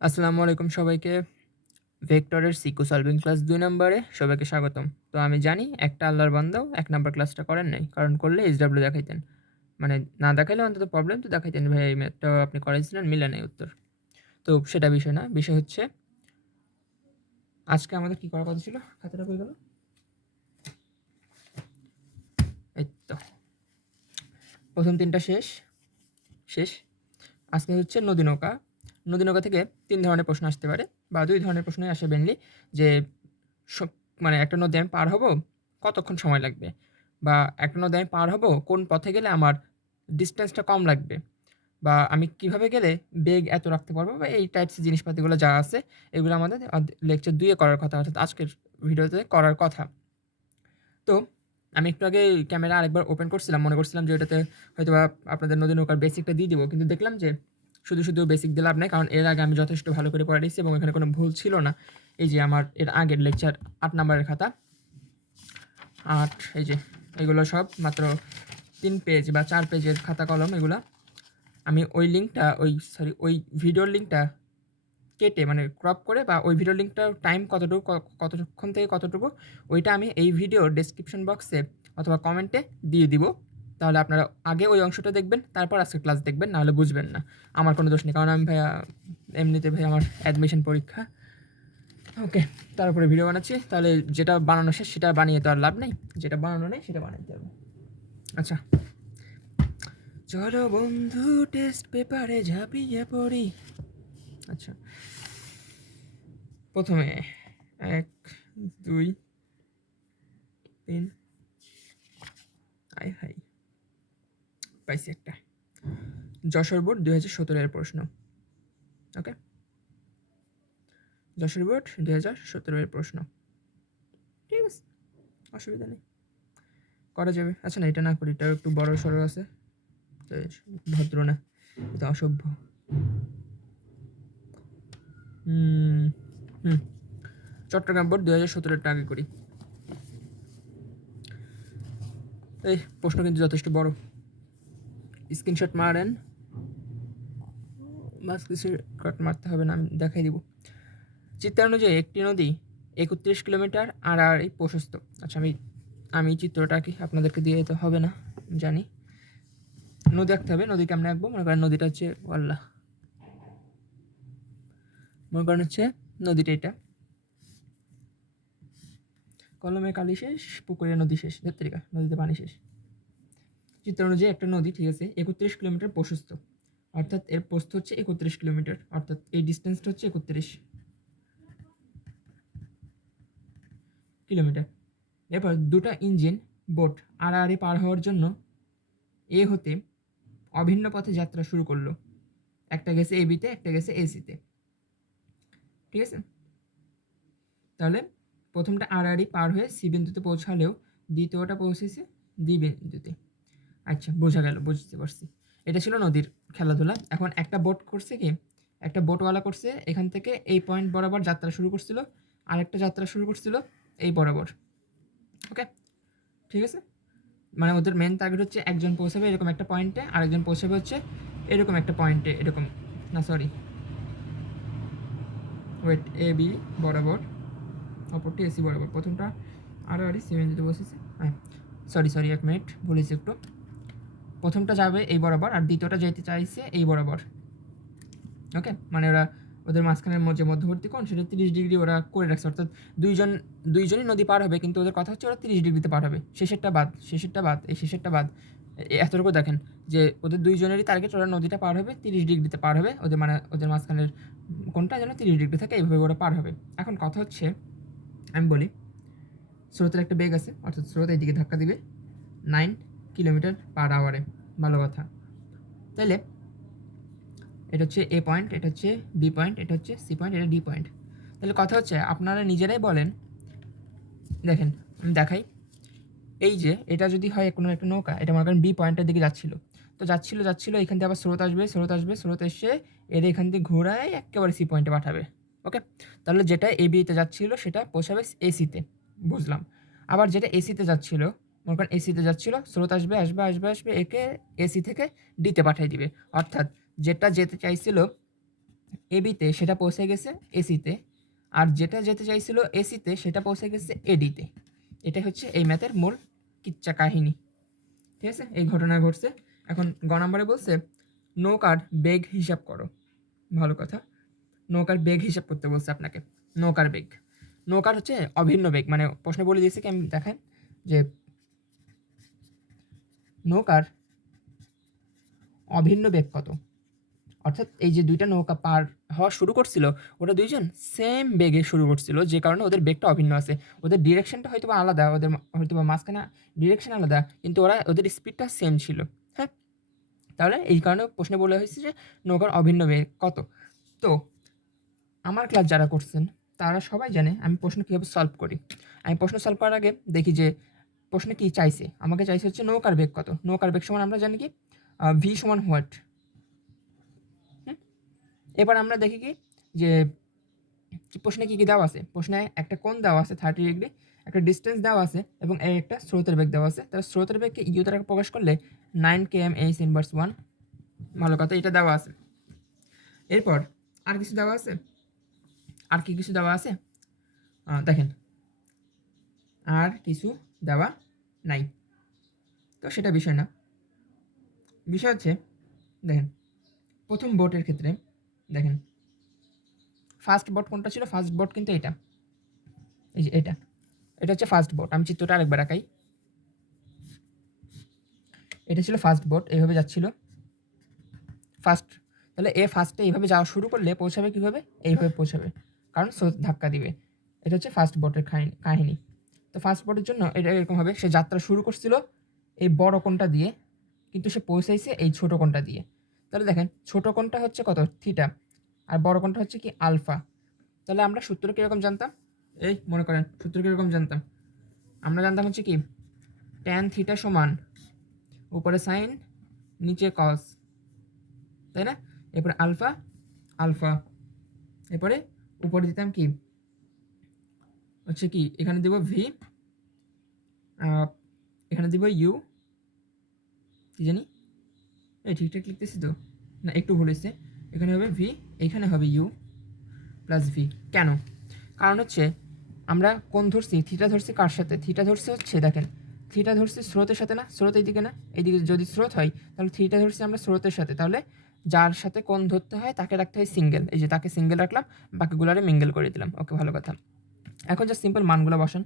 আসসালামু আলাইকুম সবাইকে। ভেক্টরের সিকিউ সলভিং ক্লাস ২ নম্বরে সবাইকে স্বাগতম। তো আমি জানি একটা আল্লাহর বান্দাও ১ নাম্বার ক্লাসটা করেন নাই। কারণ করলে এইচডব্লিউ দেখাইতেন। মানে না দেখাইলে অন্তত প্রবলেম তো দেখাইতেন, ভাই এই ম্যাথটা আপনি করাইছিলেন মিলে নাই উত্তর। তো সেটা বিষয় না। বিষয় হচ্ছে আজকে আমাদের কি করার কথা ছিল? খাতাটা কই গেল? এই তো। ১ম ৩ টা শেষ। আজকে হচ্ছে নদী নৌকা। নদী নৌকা থেকে ৩ ধরনের প্রশ্ন আসতে পারে বা ২ ধরনের প্রশ্নই আসে মেইনলি যে স মানে একটা নদী আমি পার হব, কতক্ষণ সময় লাগবে? বা একটা নদী আমি পার হব, কোন পথে গেলে আমার ডিসট্যান্সটা কম লাগবে? বা আমি কিভাবে গেলে বেগ এত রাখতে পারবো? বা এই টাইপস জিনিসপাতিগুলো যা আছে, এগুলো আমাদের লেকচার ২ এ করার কথা, অর্থাৎ আজকের ভিডিওতে করার কথা। তো আমি একটু আগে ক্যামেরা আরেকবার ওপেন করছিলাম। মনে করছিলাম যে ওটাতে হয়তোবা আপনাদের নদী নৌকার বেসিকটা দিয়ে দিব। কিন্তু দেখলাম যে শুধু বেসিক দিয়ে লাভ নাই। কারণ এর আগে আমি যথেষ্ট ভালো করে পড়াইছি এবং এখানে কোনো ভুল ছিল না। এই যে আমার এর আগের লেকচার ৮ নাম্বারের খাতা। ৮ এই যে এগুলো সব মাত্র ৩ পেজ বা ৪ পেজের খাতা কলম এগুলা। আমি ওই লিঙ্কটা ওই ভিডিওর লিঙ্কটা কেটে মানে ক্রপ করে বা ওই ভিডিও লিঙ্কটার টাইম কতটুকু কতক্ষণ থেকে কতটুকু ওইটা আমি এই ভিডিওর ডেসক্রিপশন বক্সে অথবা কমেন্টে দিয়ে দিব। তাহলে আপনারা আগে ওই অংশটা দেখবেন, তারপর আজকের ক্লাস দেখবেন, নাহলে বুঝবেন না। আমার কোনো দোষ নেই, কারণ আমি ভাইয়া এমনিতে ভাই আমার অ্যাডমিশন পরীক্ষা। ওকে, তার উপরে ভিডিও বানাচ্ছি, তাহলে যেটা বানানো শেষ সেটা বানিয়ে তো আর লাভ নেই, যেটা বানানো নেই সেটা বানাইতে হবে। আচ্ছা, চলো বন্ধু টেস্ট পেপারে ঝাঁপিয়ে পড়ি। আচ্ছা, প্রথমে ১ ২ ৩ আয় হাই, পাইছি একটা। যশোর বোর্ড ২০১৭ এর প্রশ্ন। ওকে, যশোর বোর্ড ২০১৭ এর প্রশ্ন। ঠিক আছে, অসুবিধা নেই, করা যাবে। আচ্ছা না, এটা না করি, এটা একটু বড় সড়ো আছে, ভদ্র না, এটা অসভ্য। চট্টগ্রাম বোর্ড ২০১৭ আগে করি। এই প্রশ্ন কিন্তু যথেষ্ট বড়, স্ক্রিনশট মারেন। স্ক্রিনশট মারতে হবে না, আমি দেখাই দিব। চিত্রানুযায়ী একটি নদী ৩১ কিলোমিটার আড়াআড়ি প্রশস্ত। আচ্ছা, আমি চিত্রটা কি আপনাদেরকে দিয়ে দিতে হবে না, জানি। নদী আঁকতে হবে। নদী কেমনে আঁকবো? মনে করেন নদীটা হচ্ছে ওয়াল্লাহ, মনে করেন হচ্ছে নদীটা এটা, কলমে কালি শেষ, পুকুরে নদী শেষ, ধত্রিকা নদীতে পানি শেষ। চিত্র অনুযায়ী একটা নদী, ঠিক আছে, ৩১ কিলোমিটার প্রশস্ত, অর্থাৎ এর প্রস্থ হচ্ছে ৩১ কিলোমিটার, অর্থাৎ এই ডিস্টেন্সটা হচ্ছে ৩১ কিলোমিটার। এরপর দুটো ইঞ্জিন বোট আড়াআড়ি পার হওয়ার জন্য এ হতে অভিন্ন পথে যাত্রা শুরু করলো। একটা গেছে এ বিতে, একটা গেছে এসিতে। ঠিক আছে, তাহলে প্রথমটা আড়াআড়ি পার হয়ে সি বিন্দুতে পৌঁছালেও দ্বিতীয়টা পৌঁছেছে ডি বিন্দুতে। আচ্ছা, বোঝা গেল, বুঝতে পারছি। এটা ছিল নদীর খেলাধুলা। এখন একটা বোট করছে কি, একটা বোটওয়ালা করছে এখান থেকে এই পয়েন্ট বরাবর যাত্রা শুরু করছিল, আরেকটা যাত্রা শুরু করছিল এই বরাবর। ওকে, ঠিক আছে, মানে ওদের মেন টার্গেট হচ্ছে একজন পৌঁছাবে এরকম একটা পয়েন্টে, আরেকজন পৌঁছাবে হচ্ছে এরকম একটা পয়েন্টে, এরকম না, সরি, ওয়েট, এ বি বরাবর, অপরটি এসি বরাবর। প্রথমটা আড়াআড়ি সিমেন্ট দিতে বসেছে, হ্যাঁ, সরি ১ মিনিট বলেছি একটু। প্রথমটা যাবে এই বরাবর আর দ্বিতীয়টা যেতে চাইছে এই বরাবর। ওকে, মানে ওদের মাঝখানের যে মধ্যবর্তী কোণ সেটা ৩০ ডিগ্রি ওরা করে রাখছে, অর্থাৎ দুইজনই নদী পার হবে, কিন্তু ওদের কথা হচ্ছে ওরা ৩০ ডিগ্রিতে পার হবে। শেষেরটা বাদ, এই শেষেরটা বাদ, এতটুকু দেখেন যে ওদের দুইজনেরই টার্গেট, ওরা নদীটা পার হবে ৩০ ডিগ্রিতে পার হবে, ওদের মানে ওদের মাঝখানের কোণটা যেন ৩০ ডিগ্রি থাকে, এইভাবে ওরা পার হবে। এখন কথা হচ্ছে, আমি বলি, স্রোতের একটা বেগ আছে, অর্থাৎ স্রোত এইদিকে ধাক্কা দিবে 9 কিলোমিটার পার আওয়ারে। ভালো কথা। তাইলে এটা হচ্ছে এ পয়েন্ট, এটা হচ্ছে বি পয়েন্ট, এটা হচ্ছে সি পয়েন্ট, এটা ডি পয়েন্ট। তাহলে কথা হচ্ছে আপনারা নিজেরাই বলেন, দেখেন আমি দেখাই, এই যে এটা যদি হয় কোনো একটা নৌকা, এটা মনে করেন বি পয়েন্টের দিকে যাচ্ছিল, তো যাচ্ছিল এখান থেকে আবার স্রোত এসে এর এখান থেকে ঘোরায় একেবারে সি পয়েন্টে পাঠাবে। ওকে, তাহলে যেটা এ বিতে যাচ্ছিল সেটা পৌঁছাবে এসিতে, বুঝলাম। আবার যেটা এসিতে যাচ্ছিল, মনে করেন এসিতে যাচ্ছিল, স্রোত আসবে একে এসি থেকে ডিতে পাঠিয়ে দিবে। অর্থাৎ যেটা যেতে চাইছিল এবিতে সেটা পৌঁছে গেছে এসিতে, আর যেটা যেতে চাইছিল এসিতে সেটা পৌঁছে গেছে এডিতে। এটাই হচ্ছে এই ম্যাথের মূল কিচ্ছা কাহিনী। ঠিক আছে, এই ঘটনা ঘটছে। এখন গ নম্বরে বলছে নৌকার বেগ হিসাব করো। ভালো কথা, নৌকার বেগ হিসাব করতে বলছে আপনাকে। নৌকার বেগ, নৌকার হচ্ছে অভিন্ন বেগ, মানে প্রশ্ন বলে দিয়েছে কি, আমি দেখেন যে নৌকার অভিন্ন বেগ কত, অর্থাৎ এই যে দুইটা নৌকা পার হওয়া শুরু করছিল, ওটা দুইজন সেম বেগে শুরু করছিল, যে কারণে ওদের বেগটা অভিন্ন আছে। ওদের ডিরেকশনটা হয়তো বা আলাদা, ওদের হয়তো বা মাঝখানে ডিরেকশন আলাদা, কিন্তু ওদের স্পিডটা সেম ছিল। হ্যাঁ, তাহলে এই কারণে প্রশ্নে বলা হয়েছে যে নৌকার অভিন্ন বেগ কত। তো আমার ক্লাস যারা করছেন তারা সবাই জানে আমি প্রশ্ন কীভাবে সলভ করি। আমি প্রশ্ন সলভ করার আগে দেখি যে প্রশ্নে কী চাইছে। আমাকে চাইছে হচ্ছে নৌকার বেগ কত। নৌকার বেগ সমান আমরা জানি কি ভি সমান হোয়াট। এবার আমরা দেখি কি যে প্রশ্নে কী কী দেওয়া আছে। প্রশ্নে একটা কোণ দেওয়া আছে 30 ডিগ্রি, একটা ডিস্টেন্স দেওয়া আছে, এবং এই একটা স্রোতের বেগ দেওয়া আছে। তাহলে স্রোতের বেগকে ইউ দ্বারা প্রকাশ করলে 9 km h ইনভার্স 1। ভালো কথা, এটা দেওয়া আছে। এরপর আর কিছু দেওয়া আছে, আর কি কিছু দেওয়া আছে দেখেন, আর কিছু দেওয়া নাই, তো সেটা বিষয় না। বিষয় হচ্ছে দেখেন প্রথম বোটের ক্ষেত্রে দেখেন ফার্স্ট বোট কোনটা ছিল, ফার্স্ট বোট কিন্তু এটা, এই যে এটা হচ্ছে ফার্স্ট বোট। আমি চিত্রটা আরেকবার আঁকাই। এটা ছিল ফার্স্ট বোট, এইভাবে যাচ্ছিল ফার্স্ট। তাহলে ফার্স্টে এইভাবে যাওয়া শুরু করলে পৌঁছাবে কীভাবে, এইভাবে পৌঁছাবে, কারণ স্রোত ধাক্কা দিবে। এটা হচ্ছে ফার্স্ট বোটের কাহিনী। তো ফার্স্ট বোটের জন্য এটা এরকম হবে, সে যাত্রা শুরু করছিল এই বড় কোণটা দিয়ে, কিন্তু সে পৌঁছাইছে এই ছোট কোণটা দিয়ে। তাহলে দেখেন ছোট কোণটা হচ্ছে কত, থিটা, আর বড় কোণটা হচ্ছে কি আলফা। তাহলে আমরা সূত্র কীরকম জানতাম, এই মনে করেন সূত্র কীরকম জানতাম, আমরা জানতাম হচ্ছে কি ট্যান থিটা সমান উপরে সাইন নিচে কস, তাই না? এরপরে আলফা আলফা, এরপরে উপরে দিতাম কি হচ্ছে কি, এখানে দিব ভি, এখানে দিব ইউ, কি জানি এই ঠিকঠাক লিখতেছি তো না, একটু ভুল হয়েছে। এখানে হবে ভি, এখানে হবে ইউ প্লাস ভি। কেন? কারণ হচ্ছে আমরা কোন ধরছি, থিটা ধরছি কার সাথে, থিটা ধরছে হচ্ছে দেখেন, থিটা ধরছি স্রোতের সাথে না, স্রোত এইদিকে না, এইদিকে যদি স্রোত হয় তাহলে থিটা ধরছি আমরা স্রোতের সাথে। তাহলে যার সাথে কোণ ধরতে হয় তাকে রাখতে হয় সিঙ্গেল, এই যে তাকে সিঙ্গেল রাখলাম, বাকিগুলারে মিঙ্গেল করে দিলাম। ওকে, ভালো কথা। এখন জাস্ট সিম্পল মানগুলো বসান।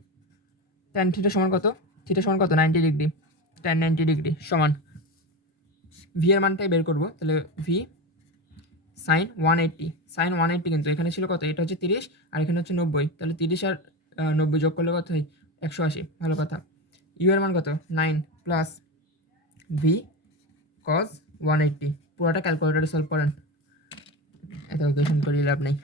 ট্যান থিটা সমান কত, থিটা সমান কত 90 ডিগ্রি, ট্যান 90 ডিগ্রি সমান ভি এর মানটাই বের করবো। তাহলে ভি সাইন 180, সাইন 180 কিন্তু এখানে ছিল কত, এটা হচ্ছে 30 আর এখানে হচ্ছে 90, তাহলে 30 আর 90 যোগ করলে কত হয় 180। ভালো কথা। ইউ এর মান কত 9 প্লাস ভি কজ 180। পুরোটা ক্যালকুলেটারে সলভ করেন, এত কোয়েশন করে লাভ নেই।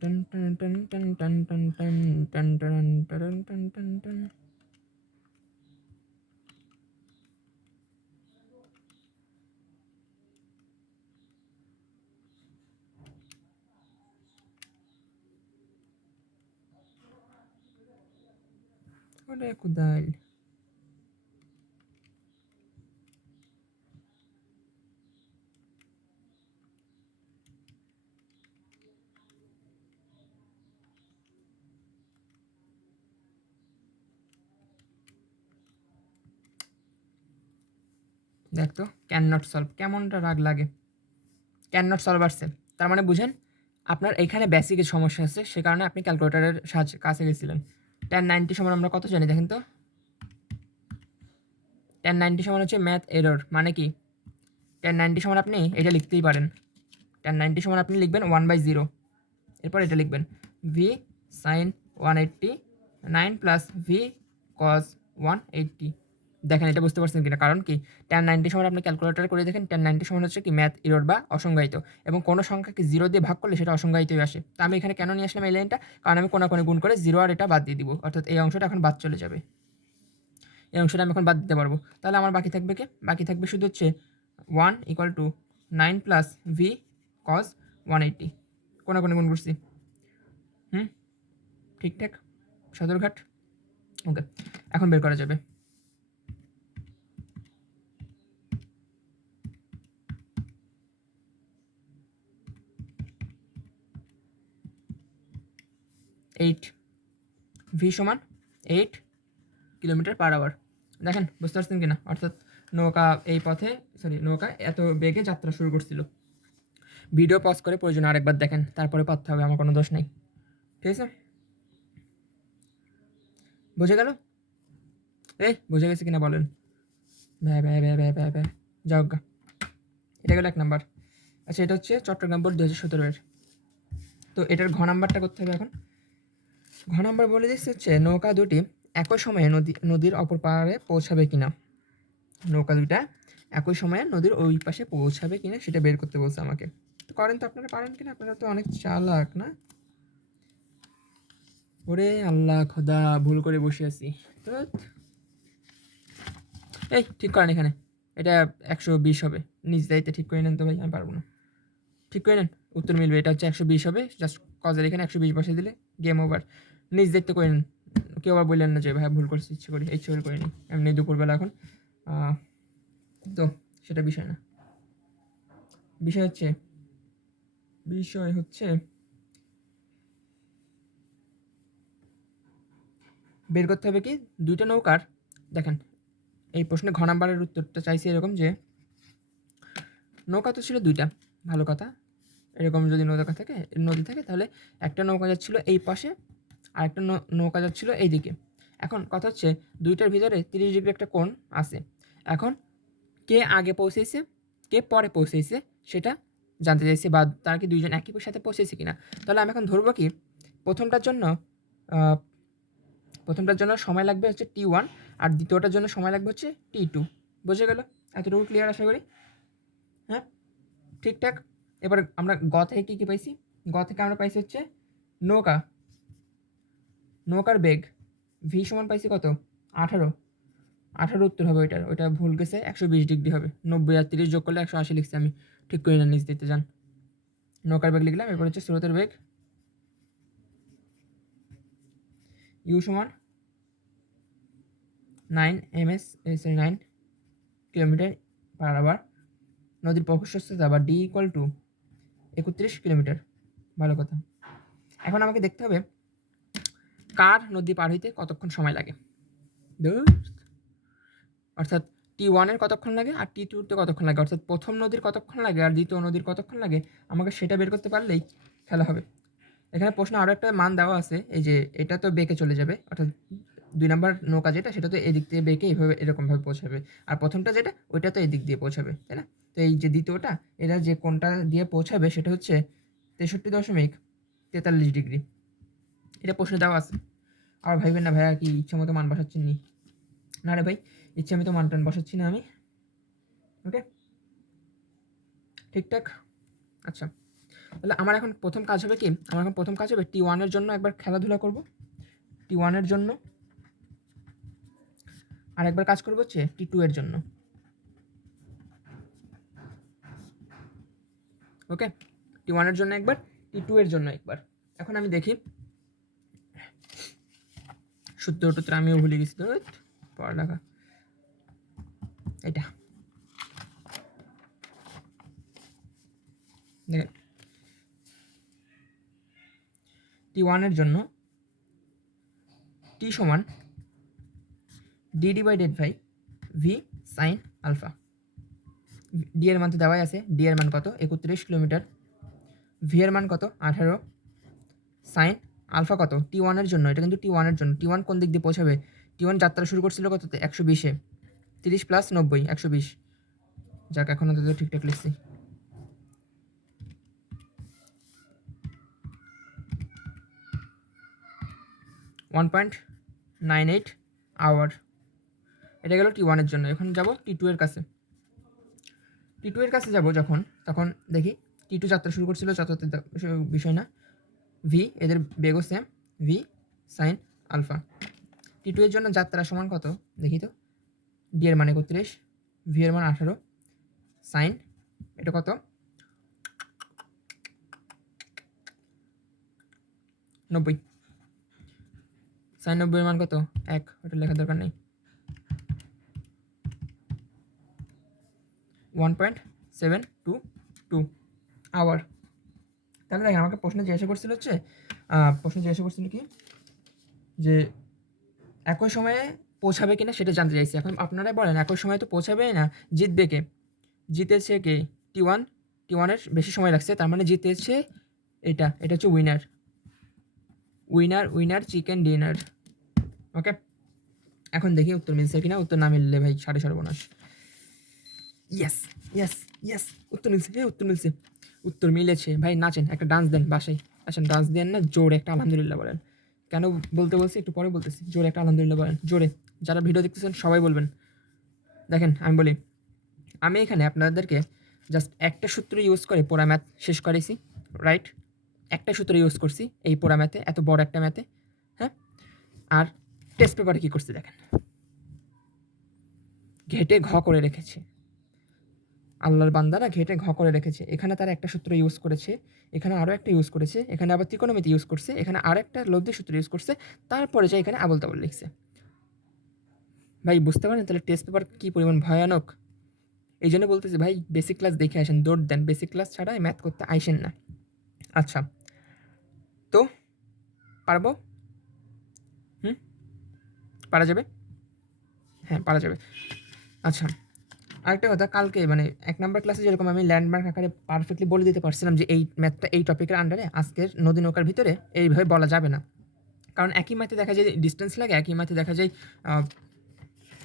টন টন টন টন টন টন টন টন টন টন টন টন টন। ওরে কোদাল। দেখ তো ক্যান নট সলভ, কেমনটা রাগ লাগে। ক্যান নট সলভ আসছে, তার মানে বুঝেন আপনার এখানে বেসিকের সমস্যা আছে, সে কারণে আপনি ক্যালকুলেটারের কাছে গেছিলেন। ট্যান 90 সমান আমরা কত জানি দেখেন তো, ট্যান 90 সমান হচ্ছে ম্যাথ এরর। মানে কি, ট্যান 90 সমান আপনি এটা লিখতেই পারেন, ট্যান 90 সমান আপনি লিখবেন 1/0, এরপর এটা লিখবেন V sine 180 9 plus V cos 180। দেখেন এটা বুঝতে পারছেন কিনা, কারণ কি ট্যান 90 সমান আপনি ক্যালকুলেটর করে দেখেন, ট্যান 90 সমান হচ্ছে কি ম্যাথ এরর বা অসংজ্ঞায়িত, এবং কোনো সংখ্যাকে 0 দিয়ে ভাগ করলে সেটা অসংজ্ঞায়িতই আসে। তো আমি এখানে কেন নিয়ে আসলাম এই লাইনটা, কারণ আমি কোনাকুনি গুণ করে 0 আর এটা বাদ দিয়ে দিব, অর্থাৎ এই অংশটা এখন বাদ চলে যাবে, এই অংশটা আমি এখন বাদ দিতে পারবো। তাহলে আমার বাকি থাকবে কি, বাকি থাকবে শুধু হচ্ছে 1 = 9 প্লাস ভি কজ 180, কোনাকুনি গুণ করছি। ঠিকঠাক, সদরঘাট। ওকে, এখন বের করা যাবে। 8, ভি সমান 8 কিলোমিটার পার আওয়ার। দেখেন বুঝতে পারছেন কিনা? অর্থাৎ নৌকা নৌকা এত বেগে যাত্রা শুরু করছিল। ভিডিও পজ করে প্রয়োজন আরেকবার দেখেন, তারপরে পারতে হবে, আমার কোনো দোষ নেই। ঠিক আছে, বুঝে গেল? বুঝে গেছে কিনা বলেন? যাও গা। এটা গেল 1 নাম্বার। আচ্ছা, এটা হচ্ছে চট্টগ্রাম বোর্ড 2017-এর। তো এটার ঘ নাম্বারটা করতে হবে এখন। ঘ নাম্বার বলে দিচ্ছে হচ্ছে নৌকা দুটি একই সময়ে নদীর অপর পাড়ে পৌঁছাবে কিনা। নৌকা দুইটা একই সময়ে নদীর ওই পাশে পৌঁছাবে কিনা সেটা বের করতে বলছে আমাকে। তো করেন তো, আপনারা পারেন কিনা? আপনারা তো অনেক চালাক না? ওরে আল্লাহ খোদা, ভুল করে বসে আছি। তো ঠিক করেন এখানে, এটা 120 হবে। নিজ দায়িত্বে ঠিক করে নেন তো ভাই, আমি পারবো না। ঠিক করে নেন, উত্তর মিলবে। এটা হচ্ছে 120 হবে। জাস্ট কজের এখানে 120 বসে দিলে গেম ওভার। নিজ দায়িত্ব করে নেন, কেউ আবার বললেন না যে ভাই ভুল করছি, ইচ্ছে করে করে নিই। এমনি দুপুরবেলা এখন, তো সেটা বিষয় না। বিষয় হচ্ছে বের করতে হবে কি দুইটা নৌকার। দেখেন এই প্রশ্নে ঘ নাম্বারের উত্তরটা চাইছি এরকম যে নৌকা তো ছিল দুইটা, ভালো কথা। এরকম যদি নদী থাকে তাহলে একটা নৌকা যাচ্ছিল এই পাশে আর একটা নৌকা যাচ্ছিল এই দিকে। এখন কথা হচ্ছে দুইটার ভিতরে 30 ডিগ্রি একটা কোণ আছে। এখন কে আগে পৌঁছেছে কে পরে পৌঁছেছে সেটা জানতে চাইছে, বা তার কি দুইজন একই সাথে পৌঁছেছে কিনা। তাহলে আমি এখন ধরবো কি প্রথমটার জন্য সময় লাগবে হচ্ছে T1, আর দ্বিতীয়টার জন্য সময় লাগবে হচ্ছে T2। বুঝে গেল? এতটুকু ক্লিয়ার আশা করি। হ্যাঁ, ঠিকঠাক। এবার আমরা গ থেকে কী পাইছি? গ থেকে আমরা পাইছি হচ্ছে নৌকার বেগ ভি সমান পাইছি কত? 18। উত্তর হবে ওইটা ভুল গেছে, 120 ডিগ্রি হবে। 90 আর 30 যোগ করলে 180 লিখছি আমি। ঠিক করে না, নিজ দিতে যান। নৌকার বেগ লিখলাম। এরপর হচ্ছে স্রোতের বেগ ইউ সমান 9 কিলোমিটার পার আওয়ার। নদীর প্রশস্ততা বা ডি ইকুয়াল টু 31 কিলোমিটার। ভালো কথা। এখন আমাকে দেখতে হবে কার নদী পার হইতে কতক্ষণ সময় লাগে। অর্থাৎ T1 কতক্ষণ লাগে আর T2 কতক্ষণ লাগে, অর্থাৎ প্রথম নদীর কতক্ষণ লাগে আর দ্বিতীয় নদীর কতক্ষণ লাগে, আমাকে সেটা বের করতে পারলেই খেলা হবে। এখানে প্রশ্ন আরও একটা মান দেওয়া আছে, এই যে এটা তো বেঁকে চলে যাবে, অর্থাৎ 2 নাম্বার নৌকা যেটা সেটা তো এদিক দিয়ে বেঁকে এরকমভাবে পৌঁছাবে, আর প্রথমটা যেটা ওইটা তো এদিক দিয়ে পৌঁছাবে, তাই না? তো এই যে দ্বিতীয়টা, এরা যে কোনটা দিয়ে পৌঁছাবে সেটা হচ্ছে 63.43 ডিগ্রি। এটা প্রশ্নে দেওয়া আছে। আর ভাইবেন না ভাইয়া কি ইচ্ছা মতো মান বসাচ্ছেন নি? না রে ভাই, ইচ্ছে আমি তো মান টান বসাচ্ছি না আমি। ওকে, ঠিকঠাক। আচ্ছা, তাহলে আমার এখন প্রথম কাজ হবে T1 জন্য একবার খেলাধুলা করব, T1 জন্য, আর একবার কাজ করবো হচ্ছে T2 জন্য। ওকে, T1 জন্য একবার, T2 জন্য একবার। এখন আমি দেখি সূত্র আমিও ভুলে গেছি তো পড়ালেখা। এটা দেখেন, T1 জন্য T সমান D divided by V sine alpha. D এর মান তো দেওয়াই আছে। ডি এর মান কত? 31 কিলোমিটার। ভি এর মান কত? 18। সাইন আলফা কত? T1 জন্য, এটা কিন্তু T1 জন্য। T1 কোন দিক দিয়ে পৌঁছাবে? T1 যাত্রা শুরু করছিল কততে? 120-এ। 30 প্লাস 90, 120। যাক, এখনও তো ঠিকঠাক লিখছি। (1.98 আওয়ার). এটা গেল T1 জন্য। এখন যাব T2 কাছে। T2 কাছে যাব যখন, তখন দেখি T2 যাত্রা শুরু করছিল, বিষয় না। ভি, এদের বেগও same, V sine alpha. T2 জন্য যাত্রা সমান কত দেখি তো? ডি এর মান 31, ভি এর মান 18, সাইন এটা কত? 90। সাইন 90 এর মান কত? 1। ওটা লেখার দরকার নেই। 1.722 আওয়ার। তাহলে দেখেন আমাকে প্রশ্ন জিজ্ঞাসা করছিল কি যে একই সময়ে পৌঁছাবে কিনা সেটা জানতে চাইছি। এখন আপনারাই বলেন একই সময়ে তো পৌঁছাবে না, জিতবে কে? জিতেছে কে? T1, T1 বেশি সময় লাগছে, তার মানে জিতেছে এটা হচ্ছে উইনার চিকেন ডিনার। ওকে, এখন দেখি উত্তর মিলছে কিনা। উত্তর না মিললে ভাই সাড়ে সর্বনাশ। ইয়েস ইয়েস ইয়েস, উত্তর মিলছে, উত্তর মিলেছে ভাই। নাচেন, একটা ডান্স দেন বাসায়। আসেন ডান্স দেন না, জোরে একটা আলহামদুলিল্লাহ বলেন। কেন বলতে বলছি একটু পরে বলতেছি, জোরে একটা আলহামদুলিল্লাহ বলেন, জোরে। যারা ভিডিও দেখতেছেন সবাই বলবেন। দেখেন আমি বলি, আমি এখানে আপনাদেরকে জাস্ট একটা সূত্র ইউজ করে পুরা ম্যাথ শেষ করেছি, রাইট? একটা সূত্র ইউজ করছি এই পুরা ম্যাথে, এত বড় একটা ম্যাথে, হ্যাঁ। আর টেস্ট পেপারে কী করছি দেখেন, ঘেটে ঘ করে রেখেছে। আল্লাহর বান্দারা ঘেটে ঘ করে রেখেছে। এখানে তারা একটা সূত্র ইউজ করেছে, এখানে আরও একটা ইউজ করেছে, এখানে আবার ত্রিকোণমিতি ইউজ করছে, এখানে আর একটা লব্ধি সূত্র ইউজ করছে, তারপরে যে এখানে আবল তাবল লিখছে। ভাই বুঝতে পারেন তাহলে টেস্ট পেপার কী পরিমাণ ভয়ানক? এই জন্য বলতেছি ভাই বেসিক ক্লাস দেখে আসেন, দৌড় দেন, বেসিক ক্লাস ছাড়া ম্যাথ করতে আইসেন না। আচ্ছা, তো পারবো? পারা যাবে? হ্যাঁ পারা যাবে। আচ্ছা, আরেকটা কথা, কালকে মানে 1 নাম্বার ক্লাসে যেরকম আমি ল্যান্ডমার্ক আকারে পারফেক্টলি বলে দিতে পারছিলাম যে এই ম্যাথটা এই টপিকের আন্ডারে, আজকের নদী নৌকার ভিতরে এইভাবে বলা যাবে না। কারণ একই ম্যাথে দেখা যায় ডিস্টেন্স লাগে, একই ম্যাথে দেখা যায়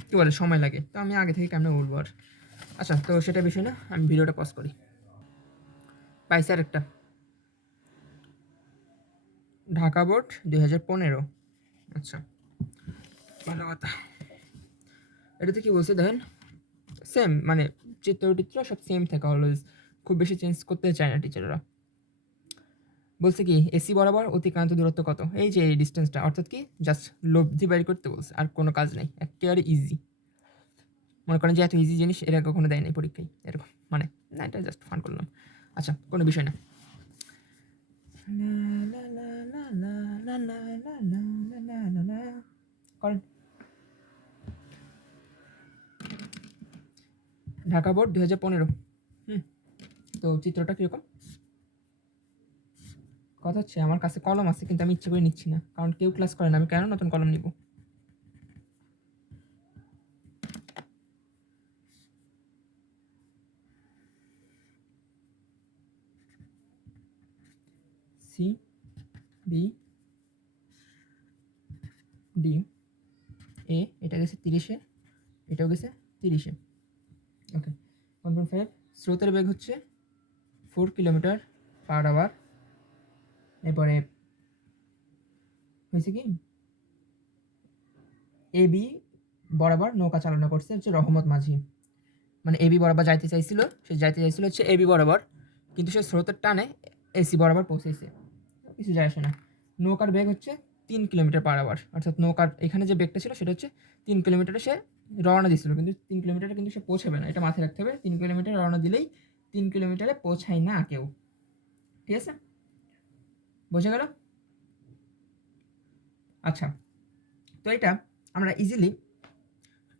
কী বলে সময় লাগে। তো আমি আগে থেকে কেমন বলবো আর। আচ্ছা, তো সেটা বিষয় না, আমি ভিডিওটা পজ করি। পাইছি আরেকটা, ঢাকা বোর্ড 2015। আচ্ছা, ভালো কথা। এটাতে কী বলছে দেখেন, সেম মানে চিত্র সব সেম থাকে অলওয়েজ, খুব বেশি চেঞ্জ করতে চায় না টিচাররা। বলছে কি এসি বরাবর অতিক্রান্ত দূরত্ব কত? এই যে এই ডিস্টেন্সটা, অর্থাৎ কি জাস্ট লব্ধি বের করতে বলছে, আর কোনো কাজ নেই, একেবারে ইজি। মনে করেন যে এত ইজি জিনিস এরা কখনো দেয় নাই পরীক্ষায়, এরকম মানে না, এটা জাস্ট ফান করলাম। আচ্ছা, কোনো বিষয় না। করেন। ঢাকা বোর্ড 2015। তো চিত্রটা কীরকম? কথা হচ্ছে আমার কাছে কলম আছে, কিন্তু আমি ইচ্ছে করে নিচ্ছি না, কারণ কেউ ক্লাস করে না, আমি কেন নতুন কলম নিব? সি বি ডি এ, এটা গেছে 30-এ, এটাও গেছে 30-এ। ওকে, 1.5। স্রোতের বেগ হচ্ছে 4 কিলোমিটার/আওয়ার। এরপরে হয়েছে কি, এ বি বরাবর নৌকা চালনা করছে হচ্ছে রহমত মাঝি। মানে এবি বরাবর যাইতে চাইছিল, হচ্ছে এবি বরাবর, কিন্তু সে স্রোতের টানে এসি বরাবর পৌঁছেছে। কিছু যায় আসে না। নৌকার বেগ হচ্ছে 3 কিলোমিটার/আওয়ার, অর্থাৎ নৌকার এখানে যে বেগটা ছিল সেটা হচ্ছে 3 কিলোমিটারে সে রওনা দিছিল, কিন্তু 3 কিলোমিটারে কিন্তু সে পৌঁছাবে না, এটা মাথায় রাখতে হবে। 3 কিলোমিটার রওনা দিলেই 3 কিলোমিটারে পৌঁছায় না কেউ। ঠিক আছে, বোঝা গেল? আচ্ছা, তো এটা আমরা ইজিলি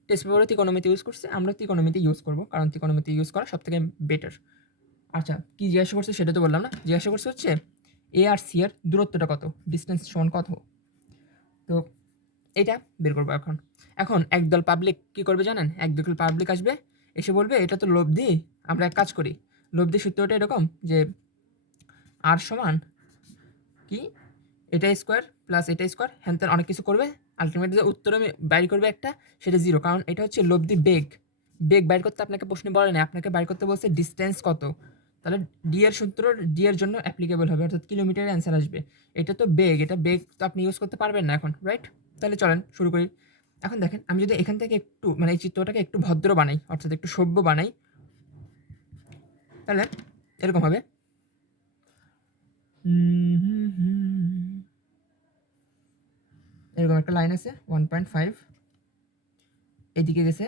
টেস্ট পেপারে ত্রিকোণমিতি ইউজ করছে, আমরা ত্রিকোণমিতি ইউজ করবো, কারণ ত্রিকোণমিতি ইউজ করা সবথেকে বেটার। আচ্ছা, কী জিজ্ঞাসা করছে সেটা তো বললাম না। জিজ্ঞাসা করছে হচ্ছে এ আর সি এর দূরত্বটা কত, ডিস্টেন্স সমান কত। তো এটা বের করবো এখন। একদল পাবলিক কী করবে জানেন? একদল পাবলিক আসবে, এসে বলবে এটা তো লব্ধি, আমরা এক কাজ করি, লব্ধি সূত্রটা এরকম যে আর সমান কি এটা স্কোয়ার প্লাস এটা স্কোয়ার, হ্যান ত্যান অনেক কিছু করবে, আলটিমেটলি যে উত্তর আমি বাইর করবে একটা, সেটা 0, কারণ এটা হচ্ছে লব্ধি বেগ। বেগ বাইর করতে আপনাকে প্রশ্নে বলে না, আপনাকে বাইর করতে বলছে ডিস্টেন্স কত। তাহলে ডি এর সূত্র ডি এর জন্য অ্যাপ্লিকেবল হবে, অর্থাৎ কিলোমিটারের অ্যান্সার আসবে। এটা তো বেগ, এটা বেগ তো আপনি ইউজ করতে পারবেন না এখন, রাইট? তাহলে চলেন শুরু করি। এখন দেখেন, আমি যদি এখান থেকে একটু মানে এই চিত্রটাকে একটু ভদ্র বানাই, অর্থাৎ একটু সভ্য বানাই, তাহলে এরকম হবে। এরকম একটা লাইন আছে 1.5, এইদিকে গেছে,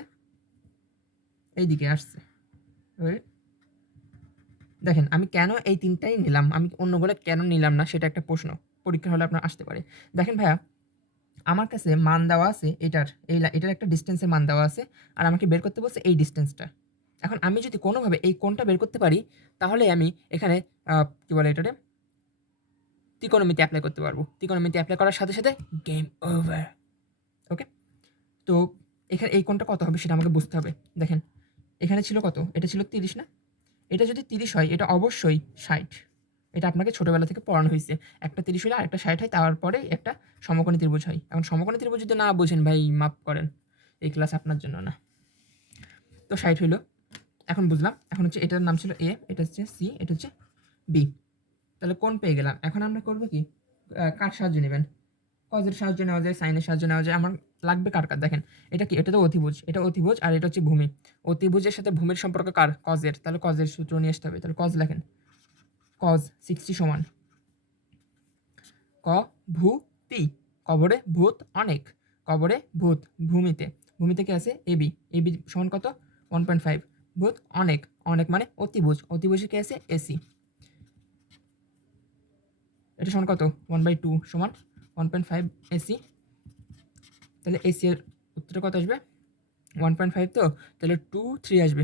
এইদিকে আসছে। দেখেন আমি কেন এই 3টাই নিলাম, আমি অন্যগুলো কেন নিলাম না, সেটা একটা প্রশ্ন পরীক্ষা হলে আপনার আসতে পারে। দেখেন ভাইয়া, আমার কাছে মান দেওয়া আছে এটার একটা ডিস্টেন্সের মান দেওয়া আছে, আর আমাকে বের করতে বলছে এই ডিস্টেন্সটা। এখন আমি যদি কোনোভাবে এই কোণটা বের করতে পারি, তাহলে আমি এখানে কী বলে এটারে ত্রিকোণমিতি অ্যাপ্লাই করতে পারবো। ত্রিকোণমিতি অ্যাপ্লাই করার সাথে সাথে গেম ওভার। ওকে, তো এখানে এই কোণটা কত হবে সেটা আমাকে বুঝতে হবে। দেখেন এখানে ছিল কত, এটা ছিল 30 না, এটা যদি 30 হয় এটা অবশ্যই 60। এটা আপনাকে ছোটোবেলা থেকে পড়ানো হয়েছে, একটা 30 হলে আরেকটা 60 হয়, তারপরে একটা সমকোণী ত্রিভুজ হয়। এখন সমকোণী ত্রিভুজ যদি না বোঝেন ভাই মাফ করেন, এই ক্লাস আপনার জন্য না। তো 60 হইলো, এখন বুঝলাম। এখন হচ্ছে এটার নাম ছিল এ, এটা হচ্ছে সি, এটা হচ্ছে বি। তাহলে কোণ পেয়ে গেলাম। এখন আমরা করবো কি, কার সাহায্য নেবেন? কজের সাহায্য নেওয়া যায়, সাইনের সাহায্য নেওয়া যায়। আমার লাগবে কার কার, দেখেন এটা কি, এটা তো অতিভুজ, এটা অতিভুজ আর এটা হচ্ছে ভূমি। অতিভুজের সাথে ভূমির সম্পর্ক কার? কজের। তাহলে কজের সূত্র নিয়ে আসতে হবে। তাহলে কজ লেখেন, কজ 60 সমান ক ভূ তি, কবরে ভূত অনেক, কবরে ভূত, ভূমিতে, ভূমিতে কি আছে এবি, এবি সমান কত 1.5, ভূত অনেক, অনেক মানে অতিভুজ, অতিভুজে কি আছে এসি, এটা সমান কত 1/2 সমান 1.5 এসি। তাহলে এসি এর উত্তরে কত আসবে 1.5, তো তাহলে 3 আসবে,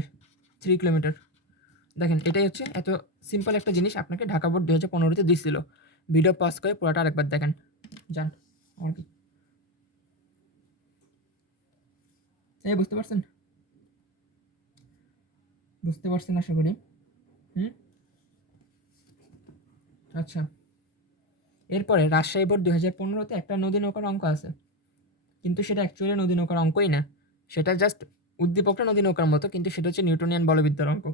3 কিলোমিটার। দেখেন এটাই হচ্ছে এত সিম্পল একটা জিনিস আপনাকে ঢাকা বোর্ড 2015-তে দিয়েছিল। ভিডিও পজ করে পুরোটা আরেকবার দেখেন, যান। আমার কি এই বুঝতে পারছেন? বুঝতে পারছেন আশা করি। আচ্ছা, এরপরে রাজশাহী বোর্ড 2015-তে একটা নদী নৌকার অঙ্ক আছে, কিন্তু সেটা অ্যাকচুয়ালি নদী নৌকার অঙ্কই না, সেটা জাস্ট উদ্দীপকটা নদী নৌকার মতো, কিন্তু সেটা হচ্ছে নিউটনিয়ান বলবিদ্যার অঙ্ক।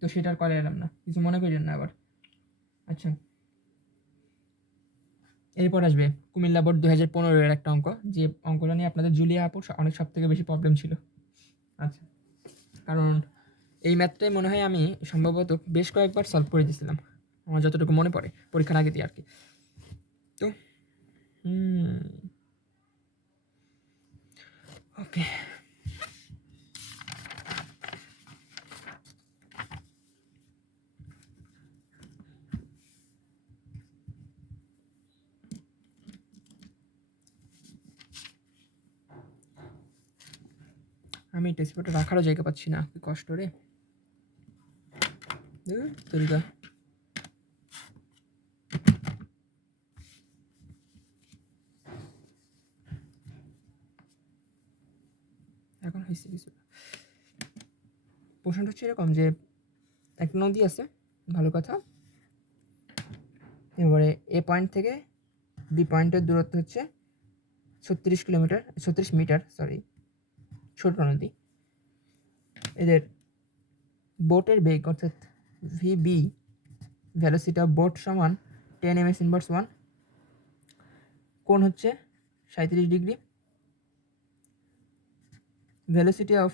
তো সেটার করে এলাম না, কিছু মনে করেন না আবার। আচ্ছা, এরপর আসবে কুমিল্লা বোর্ড 2015-এর একটা অঙ্ক, যে অঙ্কটা নিয়ে আপনাদের জুলিয়া আপুর অনেক সব থেকে বেশি প্রবলেম ছিল। আচ্ছা, কারণ এই ম্যাথটাই মনে হয় আমি সম্ভবত বেশ কয়েকবার সলভ করে দিয়েছিলাম, আমার যতটুকু মনে পড়ে পরীক্ষার আগে দিয়ে আর কি। তো ওকে, আমি টেস্ট পেপারটা রাখারও জায়গা পাচ্ছি না, কি কষ্ট রে দুর্গা। এখন হয়েছে কিছু, প্রশ্নটা হচ্ছে এরকম যে একটা নদী আছে, ভালো কথা, এবারে এ পয়েন্ট থেকে বি পয়েন্টের দূরত্ব হচ্ছে 36 মিটার, সরি, ছোট নদী। এদের বোটের বেগ অর্থাৎ ভিবি, ভ্যালোসিটি অফ বোট সমান 10 ms ইনভার্স 1, কোণ হচ্ছে 37 ডিগ্রি, ভ্যালোসিটি অফ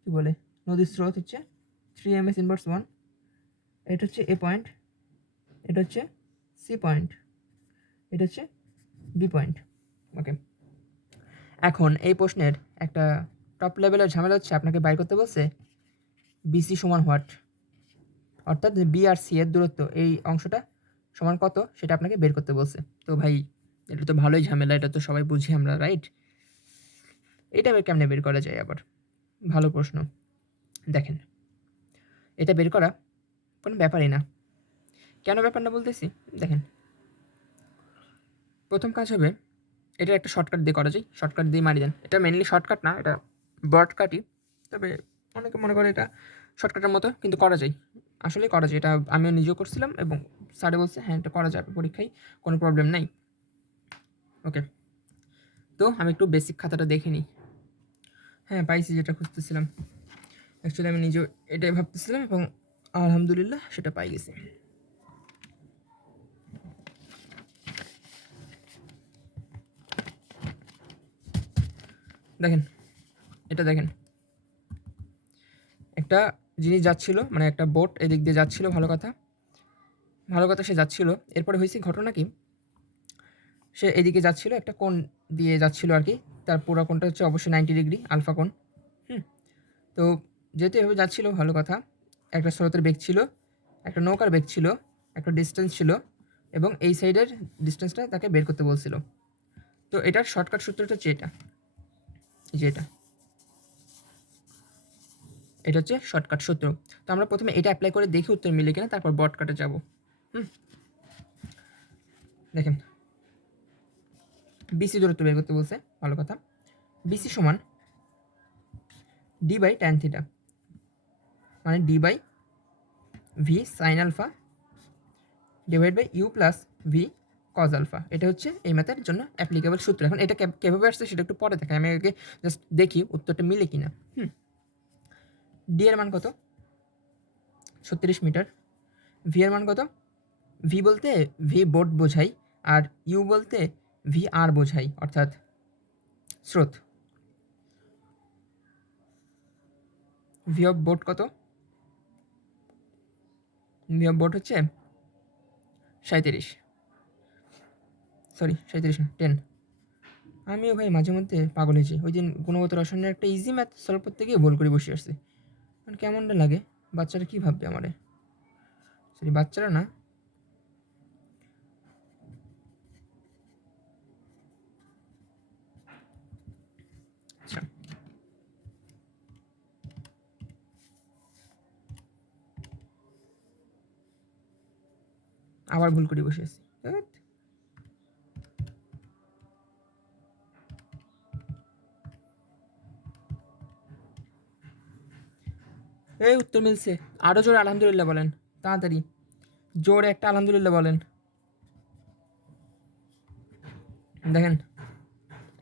কী বলে নদীর স্রোত হচ্ছে 3 ms ইনভার্স 1। এটা হচ্ছে এ পয়েন্ট, এটা হচ্ছে সি পয়েন্ট, এটা হচ্ছে বি পয়েন্ট। ওকে, এখন এই প্রশ্নের একটা টপ লেভেলের ঝামেলা হচ্ছে, আপনাকে বাইর করতে বলছে বিসি সমান হোয়াট, অর্থাৎ বি আর সি এর দূরত্ব, এই অংশটা সমান কত সেটা আপনাকে বের করতে বলছে। তো ভাই এটা তো ভালোই ঝামেলা, এটা তো সবাই বুঝি আমরা, রাইট? এটা কেমনে বের করা যায় আবার, ভালো প্রশ্ন। দেখেন এটা বের করা কোনো ব্যাপারই না। কেন ব্যাপার না বলতেছি, দেখেন প্রথম কাজ হবে, এটা একটা শর্টকাট দিয়ে করা যায়, শর্টকাট দিয়ে মারি দেন। এটা মেনলি শর্টকাট না, এটা ব্রডকাটই, তবে অনেকে মনে করে এটা শর্টকাটের মতো, কিন্তু করা যায়, আসলে করা যায়। এটা আমিও নিজেও করছিলাম এবং স্যারে বলছে হ্যাঁ এটা করা যাবে পরীক্ষায়, কোনো প্রবলেম নাই। ওকে, তো আমি একটু বেসিক খাতাটা দেখে নিই। হ্যাঁ পাইছি, যেটা খুঁজতেছিলাম, অ্যাকচুয়ালি আমি নিজেও এটাই ভাবতেছিলাম এবং আলহামদুলিল্লাহ সেটা পাই গেছি। দেখেন এটা দেখেন, একটা জিনিস যাচ্ছিল, মানে একটা বোট এদিক দিয়ে যাচ্ছিল, ভালো কথা, ভালো কথা, সে যাচ্ছিল। এরপরে হয়েছে ঘটনা কি, সে এদিকে যাচ্ছিল, একটা কোণ দিয়ে যাচ্ছিল আর কি, তার পুরো কোণটা হচ্ছে অবশ্যই 90 ডিগ্রি আলফা কোণ। তো যেহেতু এভাবে যাচ্ছিল, ভালো কথা, একটা স্রোতের বেগ ছিল, একটা নৌকার বেগ ছিল, একটা ডিস্টেন্স ছিল, এবং এই সাইডের ডিস্টেন্সটা তাকে বের করতে বলছিল। তো এটার শর্টকাট সূত্রটা হচ্ছে এটা, যে এটা হচ্ছে শর্টকাট সূত্র। তো আমরা প্রথমে এটা অ্যাপ্লাই করে দেখি উত্তর মিলে কিনা, তারপর বটকাটে যাব। দেখেন বিসি দূরত্ব বের করতে বলছে, ভালো কথা। বিসি সমান ডি বাই ট্যান থিটা, মানে D by V sine alpha divide by U plus V cos alpha. এটা হচ্ছে এই ম্যাথের জন্য অ্যাপ্লিকেবল সূত্র। এখন এটা কীভাবে আসছে সেটা একটু পরে দেখায়, আমি আগে জাস্ট দেখি উত্তরটা মিলে কিনা। ডি এর মান কত? 36 মিটার। ভি এর মান কত? ভি বলতে ভি বোট বোঝাই, আর ইউ বলতে ভি আর বোঝাই, অর্থাৎ স্রোত। ভি অফ বোট কত? ভি অফ বোট হচ্ছে 37, সরি 37 না 10। আমিও ভাই মাঝে মধ্যে পাগল হয়েছি। ওই দিন গুণগত রসায়নের একটা ইজি ম্যাথ সলভ করতে গিয়ে ভুল করে বসে আসছি। মানে কেমনটা লাগে, বাচ্চারা কী ভাববে আমারে, সরি বাচ্চারা না, আচ্ছা আবার ভুল করে বসে আসছি। এই উত্তর মিলছে। আরও জোরে আলহামদুলিল্লাহ বলেন, তাড়াতাড়ি জোরে একটা আলহামদুলিল্লাহ বলেন। দেখেন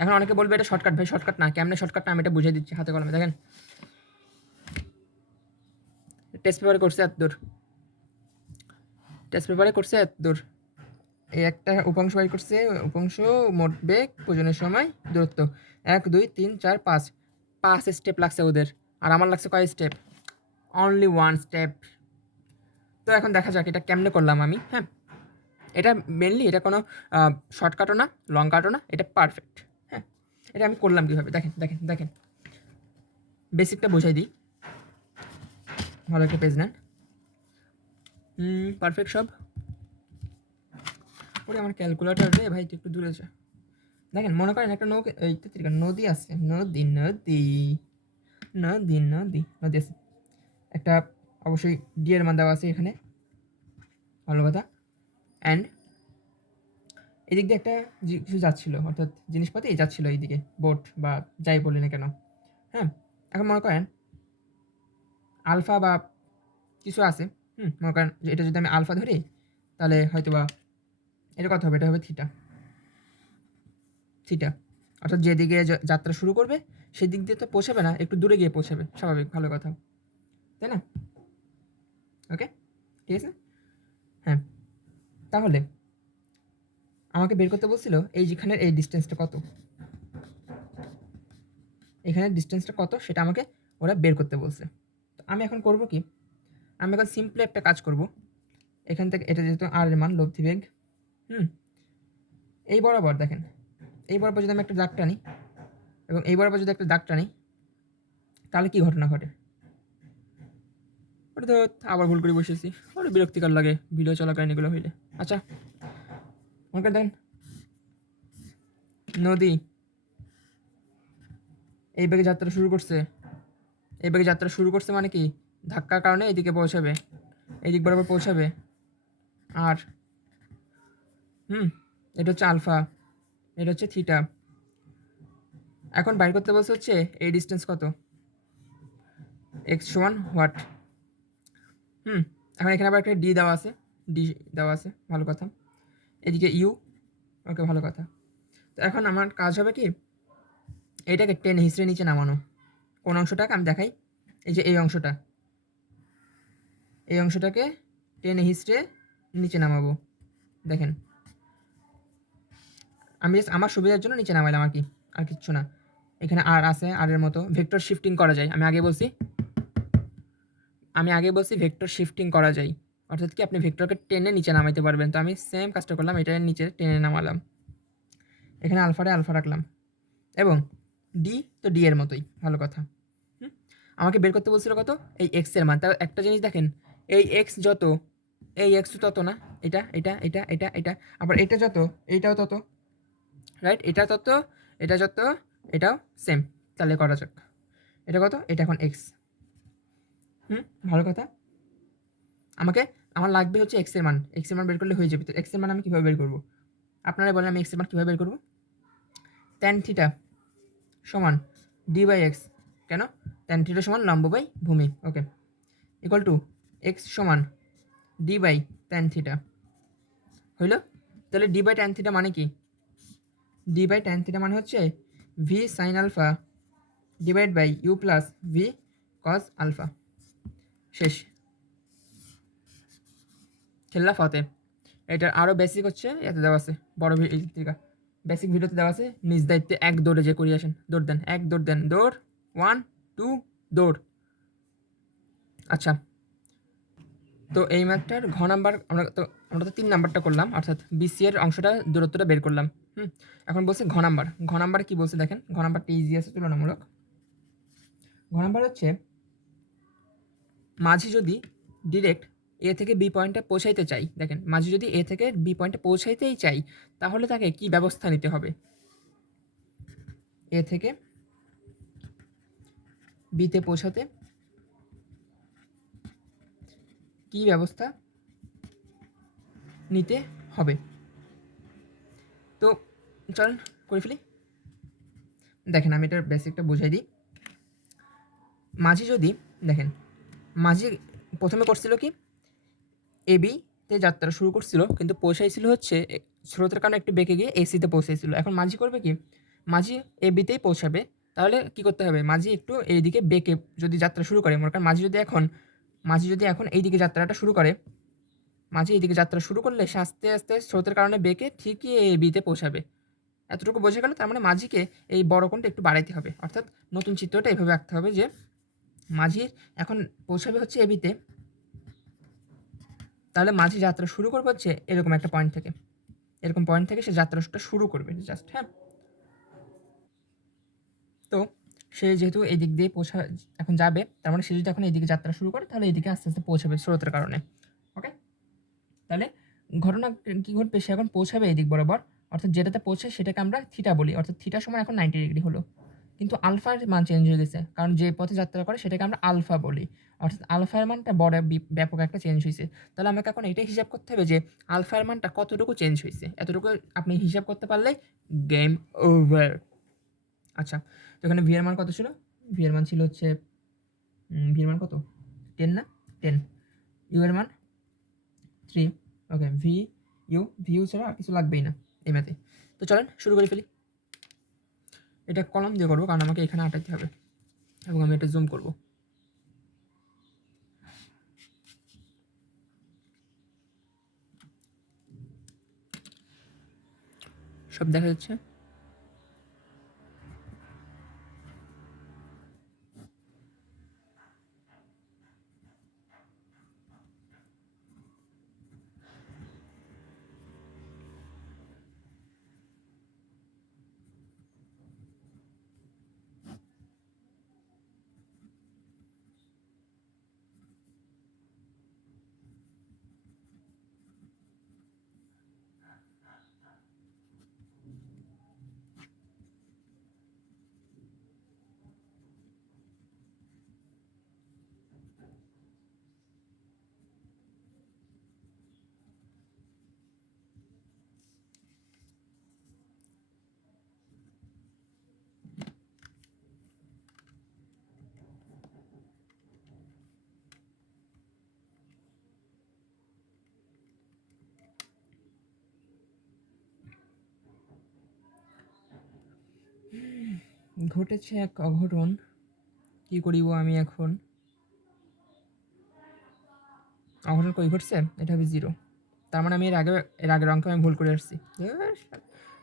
এখন অনেকে বলবে এটা শর্টকাট, ভাই শর্টকাট না। কেমনে শর্টকাট না আমি এটা বুঝিয়ে দিচ্ছি হাতে কলমে। দেখেন টেস্ট পেপারে করছে এত দূর, টেস্ট পেপারে করছে এত দূর। এই একটা উপাংশ বাই করছে, উপাংশ মোট বেগ প্রয়োজনের সময় দূরত্ব 1 2 3 4 5, 5 স্টেপ লাগছে ওদের, আর আমার লাগছে কয় স্টেপ? Only 1 step. তো এখন দেখা যাক এটা কেমনে করলাম আমি। হ্যাঁ, এটা মেনলি এটা কোনো শর্টকাটও না, লং কাটও না, এটা পারফেক্ট। হ্যাঁ, এটা আমি করলাম কীভাবে দেখেন দেখেন দেখেন। বেসিকটা বোঝাই দিই, ভালো একটা পেজ নেন। পারফেক্ট সব। ওরে আমার ক্যালকুলেটার রে ভাই, একটু দূরে যা। দেখেন মনে করেন একটা নদী আছে, নদী নদী নদী নদী নদী আছে একটা, অবশ্যই ডি এর মান দেওয়া আছে এখানে, ভালো কথা। অ্যান্ড এদিক দিয়ে একটা কিছু যাচ্ছিল, অর্থাৎ জিনিসপাতি যাচ্ছিল এইদিকে, বোট বা যাই বলি না কেন। হ্যাঁ, এখন মনে করেন আলফা বা কিছু আছে। মনে করেন যে এটা যদি আমি আলফা ধরি, তাহলে হয়তো বা এটা কত হবে? এটা হবে থিটা। থিটা অর্থাৎ যেদিকে যাত্রা শুরু করবে সেদিক দিয়ে তো পৌঁছাবে না, একটু দূরে গিয়ে পৌঁছাবে, স্বাভাবিক, ভালো কথা, তাই না? ওকে, ঠিক আছে। হ্যাঁ, তাহলে আমাকে বের করতে বলছিল এই যেখানের এই ডিস্টেন্সটা কত, এখানের ডিস্টেন্সটা কত সেটা আমাকে ওরা বের করতে বলছে। তো আমি এখন করব কি, আমি এখন সিম্পলি একটা কাজ করব। এখান থেকে এটা যেহেতু আর এর মান লব্ধি বেগ, এই বরাবর দেখেন, এই বরাবর যদি আমি একটা দাগ টানি এবং এই বরাবর যদি একটা দাগ টানি, তাহলে কি ঘটনা ঘটে? ওটা তো আবার ভুল করে বসেছি, ওটা বিরক্তিকর লাগে ভিডিও চলাকালীন এগুলো হইলে। আচ্ছা মনে করেন দেখেন নদী এই বেগে যাত্রা শুরু করছে, এই বেগে যাত্রা শুরু করছে মানে কি, ধাক্কার কারণে এইদিকে পৌঁছাবে, এই দিক বরাবর পৌঁছাবে। আর এটা হচ্ছে আলফা, এটা হচ্ছে থিটা। এখন বাইর করতে বলছে হচ্ছে এই ডিস্টেন্স কত, এক্স সমান হোয়াট। এখন এখানে আবার একটা ডি দেওয়া আছে, ডি দেওয়া আছে, ভালো কথা। এদিকে ইউ, ওকে ভালো কথা। তো এখন আমার কাজ হবে কি, এইটাকে টেনে হিসড়ে নিচে নামানো। কোন অংশটাকে আমি দেখাই, এই যে এই অংশটা, এই অংশটাকে টেনে হিসড়ে নিচে নামাবো। দেখেন আমি জাস্ট আমার সুবিধার জন্য নিচে নামাইলাম আর কি, আর কিচ্ছু না। এখানে আর আছে, আর এর মতো ভেক্টর শিফটিং করা যায়। আমি আগে বলছি ভেক্টর শিফটিং করা যায়, অর্থাৎ কি আপনি ভেক্টরকে টেনে নিচে নামাইতে পারবেন। তো আমি সেম কাজটা করলাম, এটা নিচে টেনে নামালাম, এখানে আলফারে আলফা রাখলাম, এবং ডি তো ডি এর মতোই, ভালো কথা। আমাকে বের করতে বলছিল কত, এই এক্স এর মান। তা একটা জিনিস দেখেন, এই এক্স যত, এই এক্স তত না, এটা এটা এটা এটা এটা, আবার এটা যত এইটাও তত, রাইট? এটা তত, এটা যত, এটাও সেম। তাহলে করা যাক, এটা কত, এটা এখন এক্স। ভালো কথা। আমার লাগবে হচ্ছে এক্স এর মান, এক্স এর মান বের করলে হয়ে যাবে। তো এক্স এর মান আমি কীভাবে বের করবো? আপনারা বলেন আমি এক্সের মান কীভাবে বের করব? ট্যান থিটা সমান ডি বাই এক্স, কেন? ট্যান থিটা সমান লম্ব বাই ভূমি, ওকে, ইকুয়াল টু এক্স সমান ডি বাই ট্যান থিটা হইল। তাহলে ডি বাই ট্যান থিটা মানে কি? ডি বাই ট্যান থিটা মানে হচ্ছে V sine alpha divide by U plus V cos alpha. শেষ, খেললা ফতে। এটার আরও বেসিক হচ্ছে এতে দেওয়া আছে, বড় থেকে বেসিক ভিডিওতে দেওয়া আছে। নিজ দায়িত্বে এক দৌড়ে যে করিয়ে আসেন, দৌড় দেন, এক দৌড় দেন, দৌড় 1 2 দৌড়। আচ্ছা, তো এই ম্যাথটার ঘ নাম্বার আমরা তো 3 নাম্বারটা করলাম, অর্থাৎ বিসি এর অংশটা দূরত্বটা বের করলাম। এখন বলছে ঘ নাম্বার কি বলছে দেখেন, ঘ নাম্বারটা ইজি আছে তুলনামূলক। ঘ নাম্বার হচ্ছে মাঝি যদি ডিরেক্ট এ থেকে বি পয়েন্টে পৌঁছাইতে চাই, দেখেন মাঝি যদি এ থেকে বি পয়েন্টে পৌঁছাইতেই চাই তাহলে তাকে কি ব্যবস্থা নিতে হবে? এ থেকে বিতে পৌঁছাতে কি ব্যবস্থা নিতে হবে? তো চলেন করে ফেলি। দেখেন আমি এটার বেসিকটা বুঝাই দিই। মাঝি যদি দেখেন, মাঝি প্রথমে করছিল কি, এ বিতে যাত্রা শুরু করছিল কিন্তু পৌঁছাইছিল হচ্ছে স্রোতের কারণে একটু বেঁকে গিয়ে এসিতে পৌঁছাইছিল। এখন মাঝি করবে কি, মাঝি এ বিতেই পৌঁছাবে, তাহলে কি করতে হবে? মাঝি একটু এইদিকে বেঁকে যদি যাত্রা শুরু করে, মনে করেন মাঝি যদি এখন এইদিকে যাত্রাটা শুরু করে, মাঝি এইদিকে যাত্রা শুরু করলে সে আস্তে আস্তে স্রোতের কারণে বেঁকে ঠিকই এ বিতে পৌঁছাবে। এতটুকু বোঝা গেল। তার মানে মাঝিকে এই বড় কোণটা একটু বাড়াইতে হবে, অর্থাৎ নতুন চিত্রটা এভাবে আঁকতে হবে যে মাঝির এখন পৌঁছাবে হচ্ছে এবিতে, তাহলে মাঝি যাত্রা শুরু করবে হচ্ছে এরকম একটা পয়েন্ট থেকে, এরকম পয়েন্ট থেকে সে যাত্রাটা শুরু করবে জাস্ট। হ্যাঁ, তো সে যেহেতু এই দিক দিয়ে এখন যাবে, তার মানে সে যদি এখন এইদিকে যাত্রা শুরু করে তাহলে এইদিকে আস্তে আস্তে পৌঁছাবে স্রোতের কারণে। ওকে, তাহলে ঘটনা কি ঘটবে, সে এখন পৌঁছাবে এই দিক বরাবর, অর্থাৎ যেটাতে পৌঁছায় সেটাকে আমরা থিটা বলি, অর্থাৎ থিটার সময় এখন 90 ডিগ্রি হলো। কিন্তু আলফার মান চেঞ্জ হয়ে গেছে, কারণ যে পথে যাত্রা করে সেটাকে আমরা আলফা বলি, অর্থাৎ আলফার মানটা বড় ব্যাপক একটা চেঞ্জ হয়েছে। তাহলে আমাকে এখন এটাই হিসাব করতে হবে যে আলফার মানটা কতটুকু চেঞ্জ হয়েছে। এতটুকু আপনি হিসাব করতে পারলেই গেম ওভার। আচ্ছা, তো এখানে ভি এর মান কত ছিল? ভি এর মান ছিল হচ্ছে ভি এর মান কত, 10 না? 10। ইউ এর মান 3। ওকে, ভিউ ছাড়া আর কিছু লাগবেই না এই ম্যাথে। তো চলেন শুরু করে ফেলি। এটা কলম দিয়ে করবো কারণ আমাকে এখানে আটাইতে হবে এবং আমি এটা জুম করব। সব দেখা যাচ্ছে। ঘটেছে এক অঘটন, কি করিব আমি এখন? অঘটন কই ঘটছে? এটা হবে 0। তার মানে আমি এর আগের অঙ্কে আমি ভুল করে আসছি।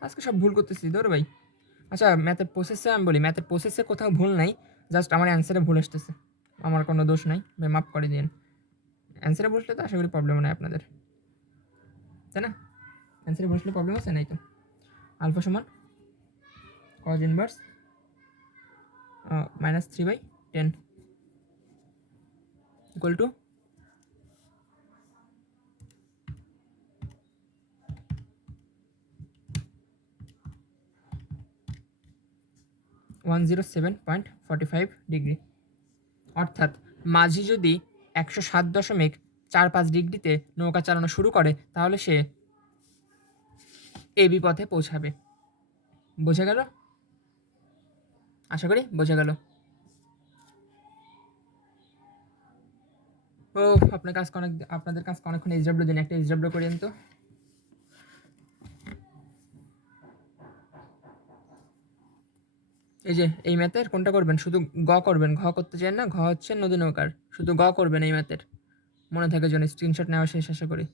আজকে সব ভুল করতেছি, ধরো ভাই। আচ্ছা, ম্যাথের প্রসেসে আমি বলি, ম্যাথের প্রসেসে কোথাও ভুল নাই, জাস্ট আমার অ্যান্সারে ভুল আসতেছে। আমার কোনো দোষ নাই ভাই, মাফ করে দিন। অ্যান্সারে বসলে তো আশা করি প্রবলেম নাই আপনাদের, তাই না? অ্যান্সারে বসলে প্রবলেম আছে নাই তো? আলফা সমান cos inverse -3/10 equal to 107.45 degree. অর্থাৎ মাঝি যদি 107.45 ডিগ্রিতে নৌকা চালানো শুরু করে তাহলে সে এবি পথে পৌঁছাবে। বোঝা গেল? আশা করি বোঝা গেল। ও আপনাদের কাজকে অনেকক্ষণ এইচডব্লিউ দিন, একটা এইচডব্লিউ করেন তো। এই যে এই ম্যাথের কোনটা করবেন, শুধু গ করবেন, ঘ করতে চান না, ঘ হচ্ছে নদী নৌকার, শুধু গ করবেন এই ম্যাথের, মনে থাকে যেন। স্ক্রিনশট নেওয়া শেষ আশা করি।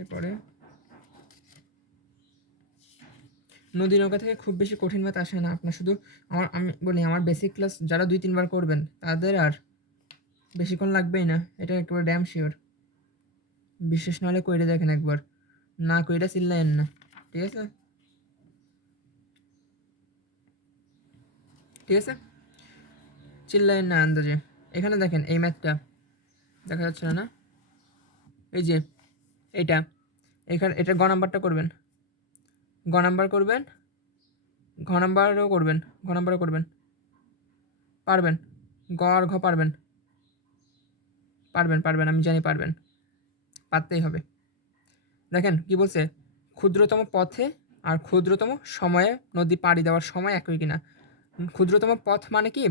এরপরে নদী নৌকা থেকে খুব বেশি কঠিন ম্যাথ আসে না আপনার, শুধু আমি বলি আমার বেসিক ক্লাস যারা 2-3 বার করবেন তাদের আর বেশিক্ষণ লাগবেই না, এটা একেবারে ড্যাম শিওর। বিশ্বাস না হলে কইরে দেখেন একবার, না কইরা চিল্লায়েন না, ঠিক আছে? ঠিক আছে, চিল্লায়েন না আন্দাজে। এখানে দেখেন এই ম্যাথটা দেখা যাচ্ছে না? এই যে এইটা, এখানে এটা গ নাম্বারটা করবেন, গ নাম্বার করবেন, ঘ নাম্বারও করবেন, ঘ নাম্বারও করবেন। পারবেন, গ আর ঘ পারবেন, পারবেন পারবেন, আমি জানি পারবেন, পারতেই হবে। দেখেন কি বলছে, ক্ষুদ্রতম পথে আর ক্ষুদ্রতম সময়ে নদী পাড়ি দেওয়ার সময় একই কিনা। ক্ষুদ্রতম পথ মানে কি,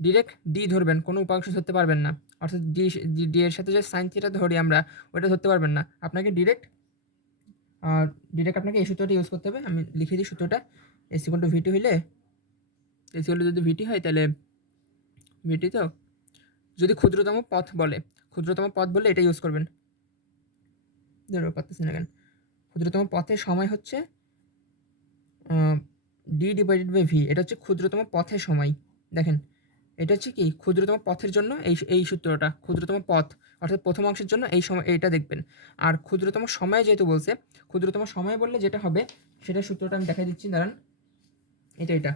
ডিরেক্ট ডি ধরবেন, কোনো উপাংশ ধরতে পারবেন না, অর্থাৎ ডি এর সাথে যে সাইন থিটা ধরি আমরা, ওটা ধরতে পারবেন না। আপনাকে ডিরেক্ট আপনাকে এই সূত্রটা ইউজ করতে হবে। আমি লিখে দিই সূত্রটা। এস ইকুয়াল টু ভিটি হইলে, এস ইকুয়াল টু যদি ভিটি হয় তাহলে ভিটি, তো যদি ক্ষুদ্রতম পথ বলে, ক্ষুদ্রতম পথ বললে এটা ইউজ করবেন। ধরো পারতেছি না কেন, ক্ষুদ্রতম পথের সময় হচ্ছে ডি ডিভাইডেড বাই ভি, এটা হচ্ছে ক্ষুদ্রতম পথের সময়। দেখেন এটা হচ্ছে কি, ক্ষুদ্রতম পথের জন্য এই সূত্রটা, ক্ষুদ্রতম পথ অর্থাৎ প্রথম অংশের জন্য এই সময় এইটা দেখবেন। আর ক্ষুদ্রতম সময় যেহেতু বলছে, ক্ষুদ্রতম সময় বললে যেটা হবে সেটা সূত্রটা আমি দেখাই দিচ্ছি, দাঁড়ান। এটা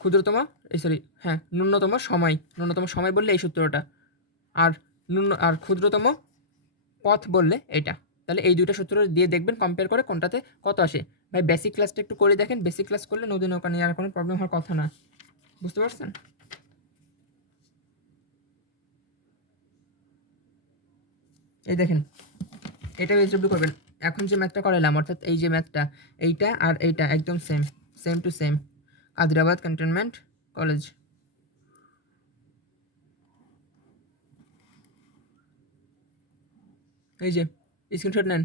ক্ষুদ্রতম, হ্যাঁ ন্যূনতম সময় বললে এই সূত্রটা, আর ক্ষুদ্রতম পথ বললে এটা। তাহলে এই দুইটা সূত্র দিয়ে দেখবেন, কম্পেয়ার করে কোনটাতে কত আসে। ভাই বেসিক ক্লাসটা একটু করে দেখেন, বেসিক ক্লাস করলে নদী নৌকা নিয়ে আর কোনো প্রবলেম হওয়ার কথা না, বুঝতে পারছেন? এই দেখেন এটা এইচডব্লিউ করবেন। এখন যে ম্যাথটা করাইলাম, অর্থাৎ এই যে ম্যাথটা, এইটা আর এইটা একদম same to same, Adilabad cantonment college. এই যে স্ক্রিনশট নেন,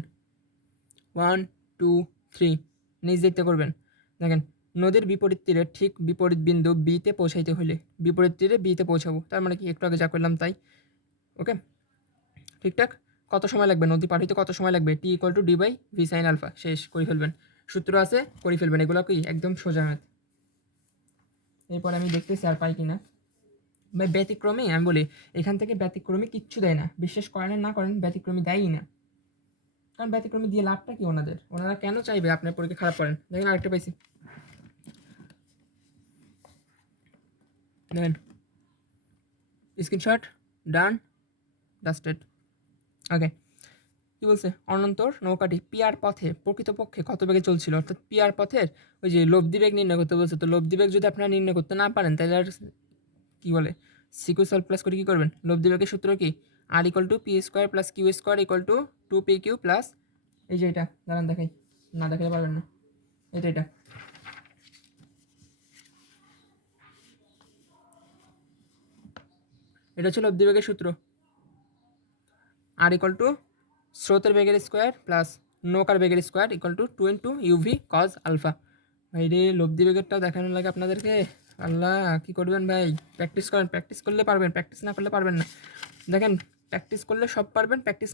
1 2 3, নিজ দেখতে করবেন। দেখেন নদীর বিপরীত তীরে ঠিক বিপরীত বিন্দু বিতে পৌঁছাইতে হলে, বিপরীত তীরে বিতে পৌঁছাবো, তার মানে কি একটু আগে যা করলাম তাই। ওকে, ঠিকঠাক। কত সময় লাগবে নদী পার হইতে, কত সময় লাগবে, T equal to D by V sine alpha, শেষ করে ফেলবেন। সূত্র আছে, করে ফেলবেন, এগুলো কি একদম সোজা ম্যাথ। এরপর আমি দেখতেছি আর পাই কিনা। ভাই ব্যতিক্রমী, আমি বলি এখান থেকে ব্যতিক্রমী কিচ্ছু দেয় না, বিশ্বাস করেন না করেন, ব্যতিক্রমী দেয়ই না। কারণ ব্যতিক্রমী দিয়ে লাভটা কি ওনাদের, ওনারা কেন চাইবে আপনার পরীক্ষা খারাপ করেন। দেখেন আরেকটা পাইছি, দেখেন স্ক্রিনশট, ডান, ডাস্টেড। ওকে, কী বলছে, অনন্তর নৌকাটি পিয়ার পথে প্রকৃতপক্ষে কত বেগে চলছিল, অর্থাৎ পিয়ার পথের ওই যে লব্ধি বেগ নির্ণয় করতে বলছে। তো লব্ধি বেগ যদি আপনারা নির্ণয় করতে না পারেন তাহলে আর কী বলে, সিকুয়েন্স প্লাস করে কী করবেন, লব্ধি বেগের সূত্র কি, R equal to P square plus Q square equal to 2pq plus, এই যে এটা দাঁড়ান দেখাই, না দেখাতে পারবেন না, এটা হচ্ছে লব্ধি বেগের সূত্র। আর ইকুয়াল টু স্রোতের বেগের স্কোয়ার প্লাস নৌকার বেগের square equal to 2 into UV cos alpha. ভাই রে, লব্ধি বেগেরটাও দেখানো লাগে আপনাদেরকে। আল্লাহ, কী করবেন ভাই, প্র্যাকটিস করেন, প্র্যাকটিস করলে পারবেন, প্র্যাকটিস না করলে পারবেন না। দেখেন প্র্যাকটিস করলে সব পারবেন, প্র্যাকটিস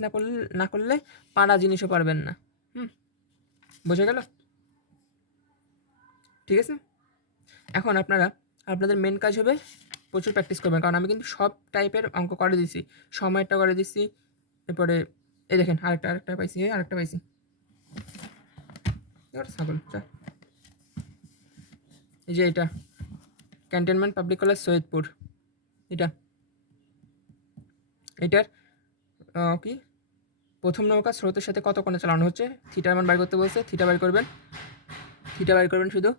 না করলে পারা জিনিসও পারবেন না। বোঝা গেল? ঠিক আছে, এখন আপনাদের মেন কাজ হবে প্রচুর প্র্যাকটিস করবেন, কারণ আমি কিন্তু সব টাইপের অঙ্ক করে দিছি, সময়টা করে দিচ্ছি। এরপরে এই দেখেন আরেকটা পাইছি, ছাগল, এই যে এটা ক্যান্টনমেন্ট পাবলিক কলেজ সৈয়দপুর, এটার কি প্রথম নৌকা স্রোতের সাথে কত কোণে চালানো হচ্ছে, থিটার মান বাই করতে বলছে, থিটা বাই করবেন শুধু।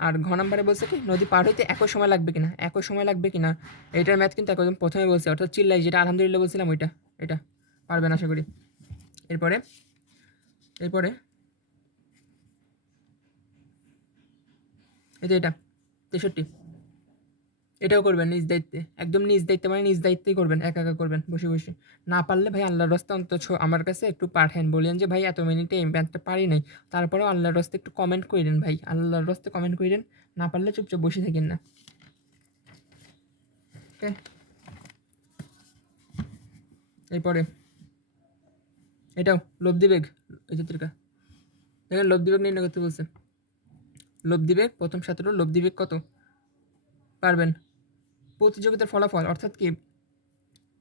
আর ঘ নাম্বারে বলছে কি নদী পার হইতে একই সময় লাগবে কিনা, একই সময় লাগবে কিনা, এইটার ম্যাথ কিন্তু একদম প্রথমে বলছে, অর্থাৎ চিল্লাই যেটা আলহামদুলিল্লাহ বলছিলাম ওইটা, এটা পারবেন আশা করি। এরপরে এরপরে এই যে এটা 63, এটাও করবেন নিজ দায়িত্বে, একদম নিজ দায়িত্বে, মানে নিজ দায়িত্বেই করবেন, একা একা করবেন বসে বসে। না পারলে ভাই আল্লাহর রাস্তা অন্তত আমার কাছে একটু পাঠান, বলেন যে ভাই এত মিনিটে এই ম্যাথটা পারি নাই, তারপরেও আল্লাহর রাস্তে একটু কমেন্ট করেন ভাই, আল্লাহর রাস্তে কমেন্ট করেন, না পারলে চুপচাপ বসে থাকেন না। ওকে, এরপরে এটাও লব্ধিবেগ, এই চিত্রিকা দেখেন লব্ধিবেগ নির্ণয় করতে বলছে। লব্ধিবেগ প্রথম ছাত্র, লব্ধিবেগ কত পারবেন? প্রতিযোগিতার ফলাফল, অর্থাৎ কি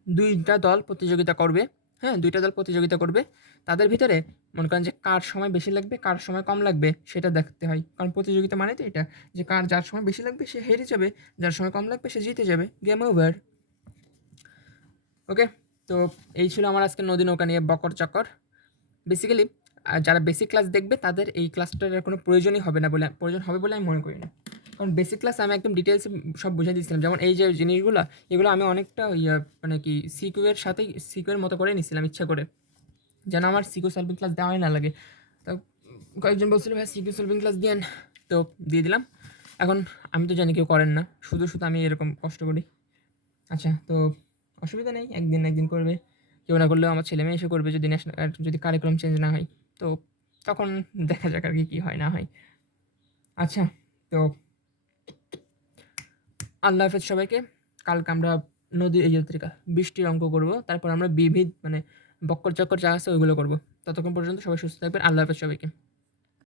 দুইটা দল প্রতিযোগিতা করবে, হ্যাঁ দুইটা দল প্রতিযোগিতা করবে, তাদের ভিতরে মনে করেন যে কার সময় বেশি লাগবে কার সময় কম লাগবে সেটা দেখতে হয়, কারণ প্রতিযোগিতা মানে তো এটা যে যার সময় বেশি লাগবে সে হেরে যাবে, যার সময় কম লাগবে সে জিতে যাবে, গেম ওভার। ওকে, তো এই ছিল আমার আজকে নদী নৌকা নিয়ে বকর চক্কর। বেসিক্যালি যারা বেসিক ক্লাস দেখবে তাদের এই ক্লাসটার কোনো প্রয়োজনই হবে না বলে, প্রয়োজন হবে বলে আমি মনে করি না, কারণ বেসিক ক্লাস আমি একদম ডিটেলসে সব বুঝিয়ে দিয়েছিলাম। যেমন এই যে জিনিসগুলো, এগুলো আমি অনেকটা মানে কি সিকিউয়ের সাথেই সিকিউয়ের মতো করে নিয়েছিলাম ইচ্ছা করে, যেন আমার সিকিউ সলভিং ক্লাস দেওয়াই না লাগে। তো কয়েকজন বলছিল ভাই সিকিউ সলভিং ক্লাস দিয়েন, তো দিয়ে দিলাম। এখন আমি তো জানি কেউ করেন না, শুধু শুধু আমি এরকম কষ্ট করি। আচ্ছা, তো অসুবিধা নেই, একদিন একদিন করবে, কেউ না করলেও আমার ছেলে মেয়ে এসে করবে, যদি যদি কারিকুলাম চেঞ্জ না হয়, তো তখন দেখা যাক আর কি কী হয় না হয়। আচ্ছা, তো আল্লাহ হাফেজ সবাইকে। কালকে আমরা নদী এই পত্রিকা বৃষ্টির অঙ্ক করব, তারপর আমরা বিবিধ মানে বক্কর চক্কর যা আছে ওইগুলো করবো। ততক্ষণ পর্যন্ত সবাই সুস্থ থাকবেন। আল্লাহ হাফেজ সবাইকে।